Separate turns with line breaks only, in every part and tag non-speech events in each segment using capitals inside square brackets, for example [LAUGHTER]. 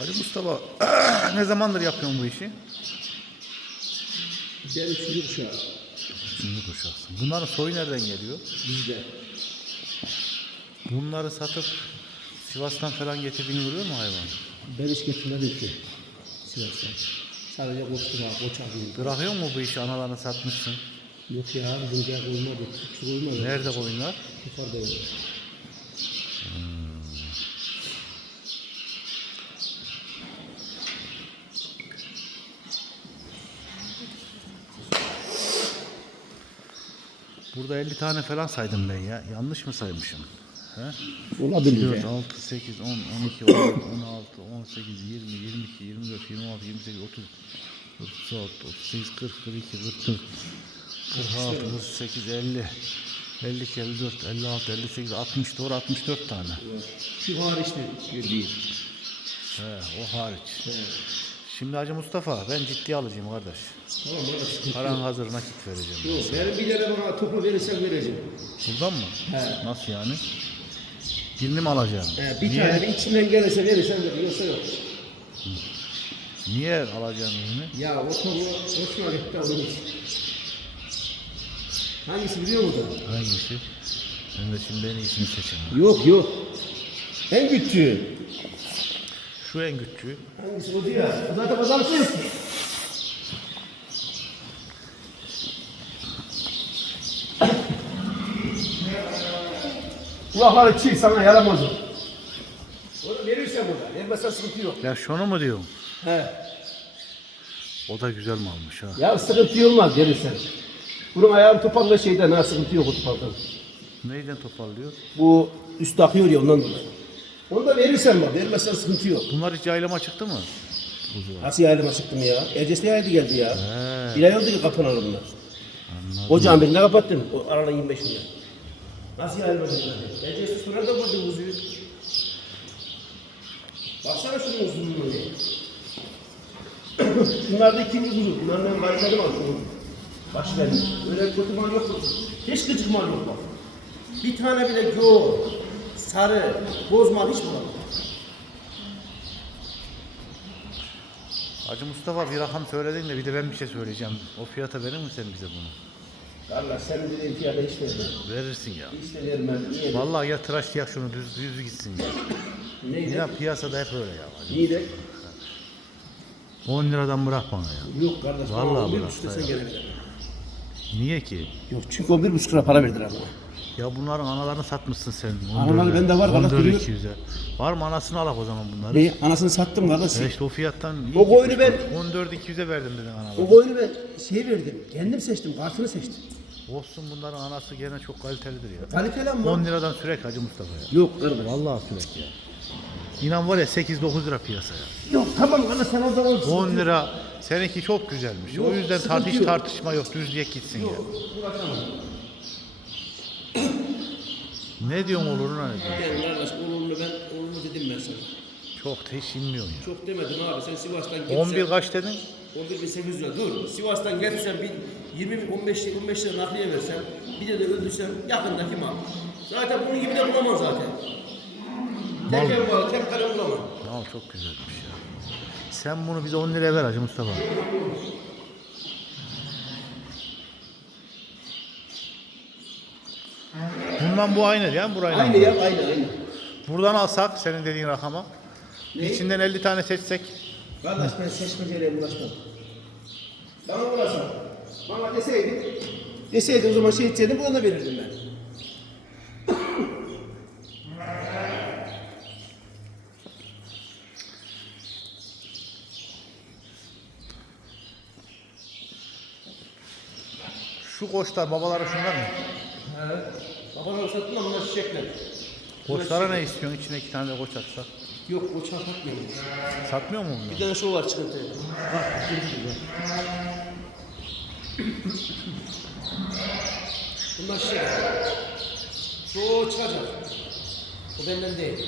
Hacı Mustafa [CLEARS THROAT] ne zamandır yapıyorsun bu işi?
Ben üçüncü kuşağı.
Şimdi kuşaksın. Bunların soyu nereden geliyor?
Bizde.
Bunları satıp Sivas'tan falan getirdiğini görüyor mu hayvan?
Ben hiç getirmedim ki. Sivas'tan. Sadece koçtura, koç abiyim.
Bırakıyor mu bu işi analarını satmışsın?
Yok ya bizimkiler koymadı. Küçük koymadı.
Nerede koyunlar?
Yukarıda yok.
Burada 50 tane falan saydım ben ya. Yanlış mı saymışım? He?
Olabilir
4,
ya.
6, 8, 10, 12, 14, 16, 18, 20, 22, 24, 26, 28, 30, 34, 38, 40, 42, 44, 46, 48, 50, 52, 54, 56, 58, 60, doğru 64 tane.
Şu hariçte değil.
He, o hariç. Şimdi Hacı Mustafa ben ciddiye alacağım kardeş.
Tamam bana sıkıntı
Paran hazır nakit vereceğim.
yok. Benim bir lira bana topu verirsen vereceğim.
Buradan mı?
He.
Nasıl yani? Birini mi alacağım?
He, bir
Niye?
tane içinden gelirse verirsen ver. Yoksa yok.
Niye alacağım birini?
Ya o topu hoşuma gitti için. Hangisi biliyor musun?
Hangisi? Ben de şimdi en iyisini seçeyim.
Yok yok. En küçüğü.
Şu en küçüğü.
Hangisi o diyor? O zaten pazarlık yok. Kulakları çiğ sana yaramaz o. Onu verirsen burada. Vermezsen sıkıntı yok.
Ya şunu mu diyorum?
He.
O da güzel malmış ha.
Ya sıkıntı olmaz verirsen. Bunun ayağını toparla şeyden ha sıkıntı yok o topardan.
Neyden toparlıyor?
Bu üst akıyor ya ondan dolayı. Onu da verirsen bak. Vermezsen sıkıntı yok.
Bunlar hiç yaylama çıktı mı?
Nasıl yaylıma çıktım ya? Ercesi yaylı geldi ya.
He.
Bir ay oldu ki kapınalı bunlar.
Anladım.
Ocağın birinde kapattım. O aradan 25'inde. Nasıl yayılma çıktı? Ercesi sonra da gördüm kuzuyu. Baksana şunun uzunluğuna. [COUGHS] Şunlar da ikinci kuzu. Bunlardan ben ama şunun. Baş verdim. Öyle kötü mal yok. Hiç gıcık mal yok bak. Bir tane bile gör, sarı, boz mal hiç bulamadım.
Hacı Mustafa bir rakam söyledin de bir de ben bir şey söyleyeceğim. O fiyata verir misin bize bunu?
Allah sen dediğin fiyata hiç vermem.
Verirsin ya.
Hiç de vermem. Niye?
Vallahi ya tıraş yak şunu düz düz gitsin ya.
Neydi?
Ya piyasada hep öyle ya.
İyi de.
10 liradan bırak bana ya.
Yok kardeş.
Vallahi
bana on bir
bırak
buçuk desen gene.
Niye ki?
Yok çünkü 11 buçuk lira para verdiler bana.
Ya bunların analarını satmışsın sen.
Anaları
14'e,
bende var, kadar
14
duruyor.
200'e. Var mı anasını alak o zaman bunları?
Ne? Anasını sattım kardeş.
E işte o fiyattan
O koyunu ben-
bak. 14 200'e verdim dedin
O
anaları.
koyunu ben şey verdim. Kendim seçtim. Kartını seçtim.
Olsun bunların anası gene çok kalitelidir ya.
Kaliteli ama.
10 liradan sürek Hacı Mustafa ya.
Yok kardeş.
Vallahi sürek ya. İnan var ya 8-9 lira piyasa ya.
Yok tamam kardeş sen o zaman.
10 lira seninki çok güzelmiş. o
Yok,
yüzden
sıkıntı
tartış
yok.
tartışma yok. Düzlüğe gitsin ya. Ne diyorsun ne diyorsun?
Ben kardeş olumlu ben olumlu dedim ben sana.
Çok da hiç inmiyorsun ya.
Çok demedim abi sen Sivas'tan gitsen.
11 kaç dedin?
11 bin 800 lira dur. Sivas'tan gelirsen bir 20 bin 15 lira 15 lira nakliye versen bir de de öldürsen yakındaki mal. Zaten bunun gibi de bulamam zaten.
Mal-
Tek ev var, tek kalem bulamam.
Ya çok güzelmiş ya. Sen bunu bize 10 liraya ver Hacı Mustafa. Bundan bu aynı mi? Burayla.
Aynı ya, aynı aynı.
Buradan alsak senin dediğin rakama. İçinden 50 tane seçsek.
Kardeş ben seçmeceyle uğraşmam. Bana uğraşmam. Bana deseydin, deseydin o zaman şey içseydin buna da verirdim ben.
Şu koçlar babaları şunlar mı?
Evet. Babana sattın ama bunlar çiçekler.
Koçlara ne istiyorsun? İçine iki tane de koç atsak.
Yok çarpık benim.
Satmıyor mu
Bir
bunlar?
tane şu var çıkıntı. Bak, bir gibi. Bunlar şey. Şu çıkacak. O benden değil.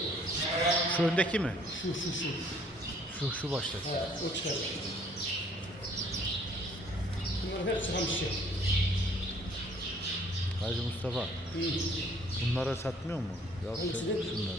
Şu öndeki mi?
Şu şu şu.
Şu şu başta.
Ha, o çıkacak. Bunlar hep çıkan şey.
Hacı Mustafa. Bunları satmıyor mu?
De?
şunları.